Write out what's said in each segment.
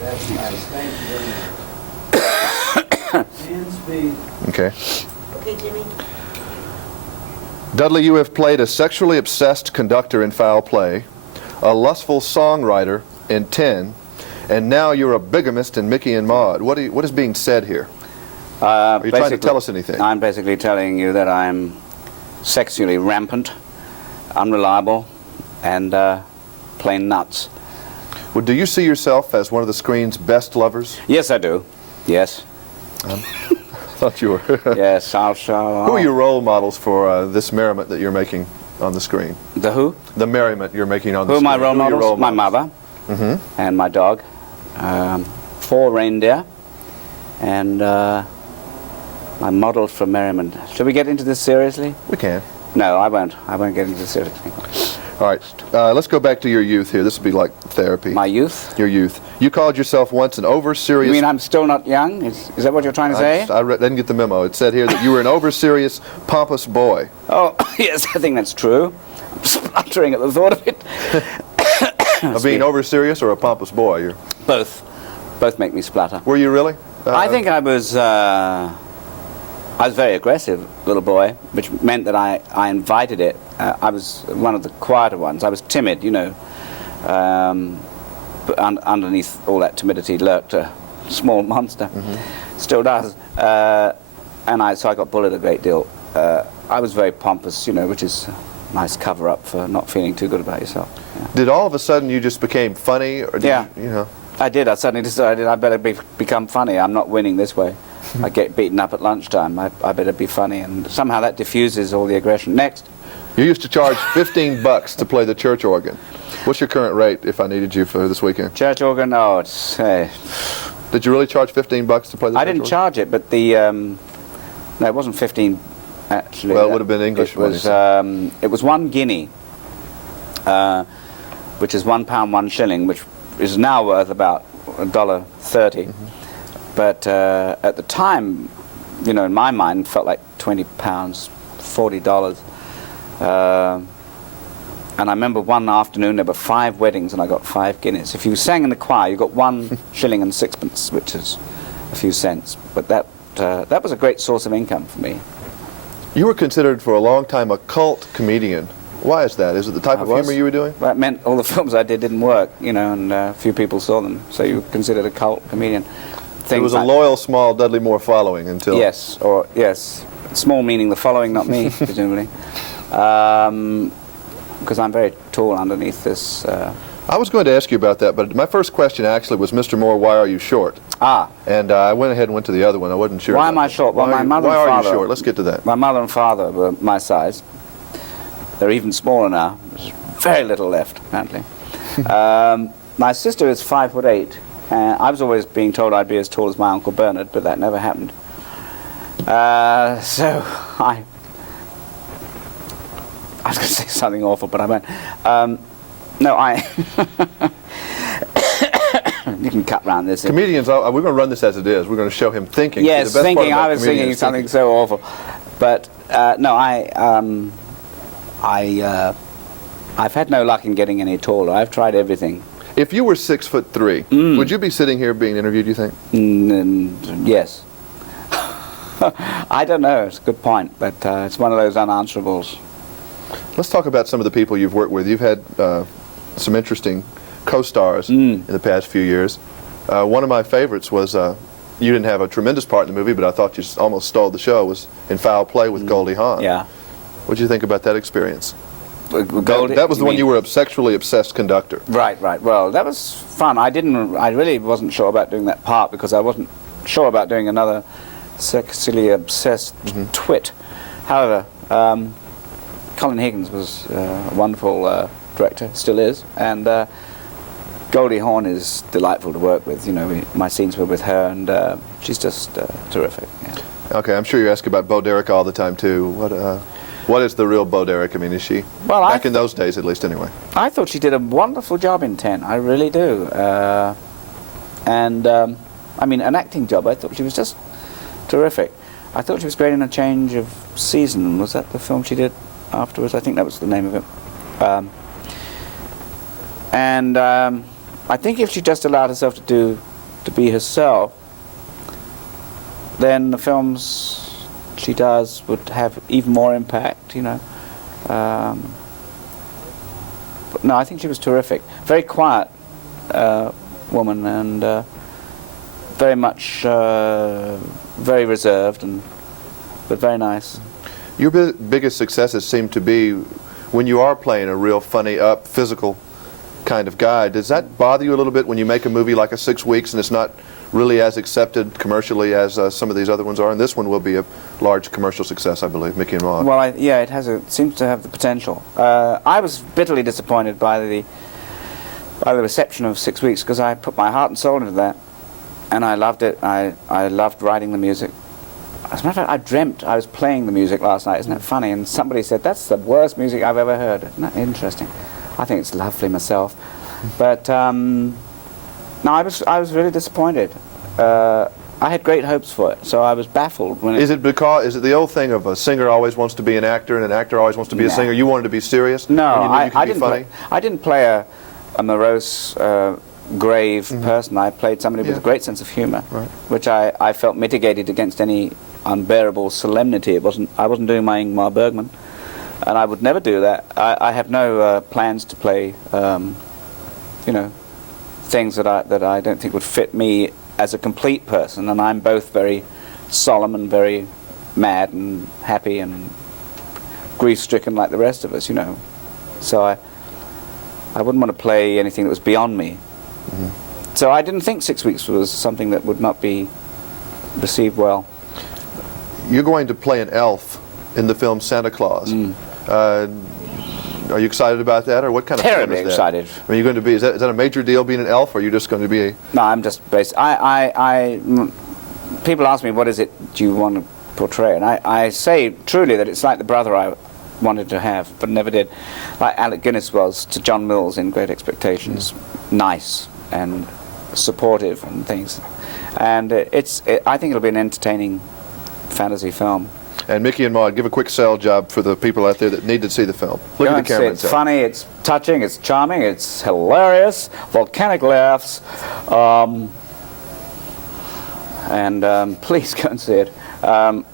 That's nice. Thank you very much. And speed. Okay. Okay, Jimmy. Dudley, you have played a sexually obsessed conductor in Foul Play, a lustful songwriter in 10, and now you're a bigamist in Micki and Maude. What is being said here? Are you trying to tell us anything? I'm basically telling you that I'm sexually rampant, unreliable, and plain nuts. Well, do you see yourself as one of the screen's best lovers? Yes, I do. Yes. Thought you were. Yes, I'll show. Who are your role models for this merriment that you're making on the screen? The who? The merriment you're making on the Who screen. are my role models? My mother and my dog, 4 reindeer, and my models for merriment. Shall we get into this seriously? We can. No, I won't. I won't get into this seriously. All right, let's go back to your youth here. This would be like therapy. My youth? Your youth. You called yourself once an over-serious... You mean I'm still not young? Is that what you're trying to say? I didn't get the memo. It said here that you were an over-serious, pompous boy. Oh, yes, I think that's true. I'm spluttering at the thought of it. Of being over-serious or a pompous boy? You're... Both. Both make me splutter. Were you really? I think I was a very aggressive little boy, which meant that I invited it. I was one of the quieter ones. I was timid, you know. But underneath all that timidity lurked a small monster. Still does. So I got bullied a great deal. I was very pompous, you know, which is a nice cover-up for not feeling too good about yourself. Yeah. Did all of a sudden you just became funny? Or did you know? I did. I suddenly decided I better become funny. I'm not winning this way. I get beaten up at lunchtime. I better be funny. And somehow that diffuses all the aggression. Next. You used to charge $15 to play the church organ. What's your current rate if I needed you for this weekend? Church organ? Oh, it's... Did you really charge $15 to play the church organ? I didn't charge it, but the... no, it wasn't 15, actually. Well, it would have been English money. It was 1 guinea, which is £1 1 shilling, which is now worth about $1.30. But at the time, you know, in my mind, it felt like £20, $40. And I remember one afternoon there were 5 weddings and I got 5 guineas. If you sang in the choir, you got 1 shilling and 6pence, which is a few cents. But that was a great source of income for me. You were considered for a long time a cult comedian. Why is that? Is it the type of humor you were doing? Well, it meant all the films I did didn't work, you know, and few people saw them. So you were considered a cult comedian. There was a loyal, small Dudley Moore following until... Yes, small meaning the following, not me, presumably. Because I'm very tall underneath this. I was going to ask you about that, but my first question actually was, Mr. Moore, why are you short? And I went ahead and went to the other one. I wasn't sure. Why am I short? Well, my mother and father... Why are you short? Let's get to that. My mother and father were my size. They're even smaller now. There's very little left, apparently. My sister is 5'8". I was always being told I'd be as tall as my Uncle Bernard, but that never happened. So I was going to say something awful, but I won't. No, you can cut round this. Comedians, we're going to run this as it is. We're going to show him thinking. Yes, thinking. I was thinking something so awful. But no, I've had no luck in getting any taller. I've tried everything. If you were 6'3", would you be sitting here being interviewed, do you think? Yes. I don't know. It's a good point, but it's one of those unanswerables. Let's talk about some of the people you've worked with. You've had some interesting co-stars in the past few years. One of my favorites was, you didn't have a tremendous part in the movie, but I thought you almost stole the show, was in Foul Play with Goldie Hawn. Yeah. What did you think about that experience? Goldie, that was the one you were a sexually obsessed conductor. Right. Well, that was fun. I really wasn't sure about doing that part because I wasn't sure about doing another sexually obsessed twit. However, Colin Higgins was a wonderful director, still is, and Goldie Hawn is delightful to work with. You know, my scenes were with her, and she's just terrific. Yeah. Okay, I'm sure you ask about Bo Derek all the time too. What is the real Bo Derek? I mean, is she back in those days, at least, anyway? I thought she did a wonderful job in 10. I really do. I mean, an acting job. I thought she was just terrific. I thought she was great in A Change of Season. Was that the film she did afterwards? I think that was the name of it. I think if she just allowed herself to do to be herself, then the films she does would have even more impact, you know. But no, I think she was terrific. Very quiet woman, and very much, very reserved, but very nice. Your biggest successes seem to be when you are playing a real funny, up, physical kind of guy. Does that bother you a little bit when you make a movie like a 6 Weeks and it's not really as accepted commercially as some of these other ones are? And this one will be a large commercial success, I believe, Micki Maude. Well, yeah, it seems to have the potential. I was bitterly disappointed by the reception of 6 Weeks, because I put my heart and soul into that, and I loved it. I loved writing the music. As a matter of fact, I dreamt I was playing the music last night. Isn't that funny? And somebody said, "That's the worst music I've ever heard." Isn't that interesting? I think it's lovely myself. But no, I was really disappointed. I had great hopes for it, so I was baffled when Is it the old thing of a singer always wants to be an actor and an actor always wants to be a singer? You wanted to be serious? No, and you knew you could I be didn't funny? I didn't play a morose, grave person. I played somebody with a great sense of humor, which I felt mitigated against any unbearable solemnity. I wasn't doing my Ingmar Bergman, and I would never do that. I have no plans to play, you know, things that I don't think would fit me as a complete person, and I'm both very solemn and very mad and happy and grief-stricken like the rest of us, you know. So I wouldn't want to play anything that was beyond me. So I didn't think 6 Weeks was something that would not be received well. You're going to play an elf in the film Santa Claus. Are you excited about that, or what kind of film Terribly is that? excited. Are you going to be? Is that a major deal, being an elf, or are you just going to be? No, I'm just based. People ask me, what is it do you want to portray? And I say truly that it's like the brother I wanted to have, but never did. Like Alec Guinness was to John Mills in Great Expectations. Nice and supportive and things. And I think it'll be an entertaining fantasy film. And Micki and Maude, give a quick sell job for the people out there that need to see the film. Look Go at and the see camera. it. It's funny, it's touching, it's charming, it's hilarious, volcanic laughs, and please go and see it. No,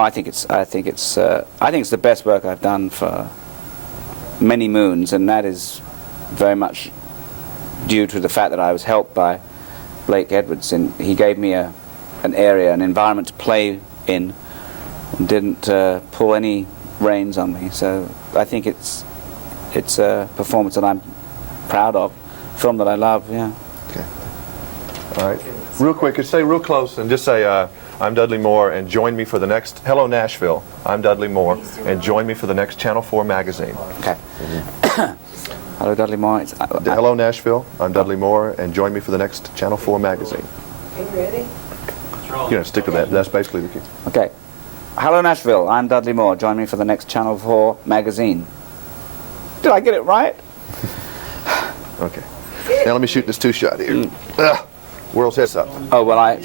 I think it's the best work I've done for many moons, and that is very much due to the fact that I was helped by Blake Edwards, and he gave me an area, an environment to play in, and didn't pull any reins on me. So I think it's a performance that I'm proud of, a film that I love. Yeah. Okay. All right. Real quick, could stay real close and just say, I'm Dudley Moore, and join me for the next. Hello, Nashville. I'm Dudley Moore, and join me for the next Channel 4 magazine. Okay. Hello, Dudley Moore. Hello, Nashville. I'm Dudley Moore, and join me for the next Channel 4 magazine. Are you ready? You know, stick to that. That's basically the key. Okay. Hello, Nashville. I'm Dudley Moore. Join me for the next Channel 4 magazine. Did I get it right? Okay. Now let me shoot this two-shot here. World's heads up. Oh, well, I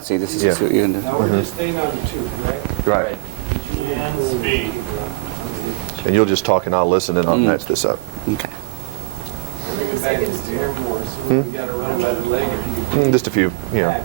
see. This is what you can do. Now we're just staying on 2, right? Right. And speed. And you'll just talk and I'll listen and I'll match this up. Okay. How many Back seconds to do you hear have? more, so we gotta run by the leg if you could. Just a few, you know.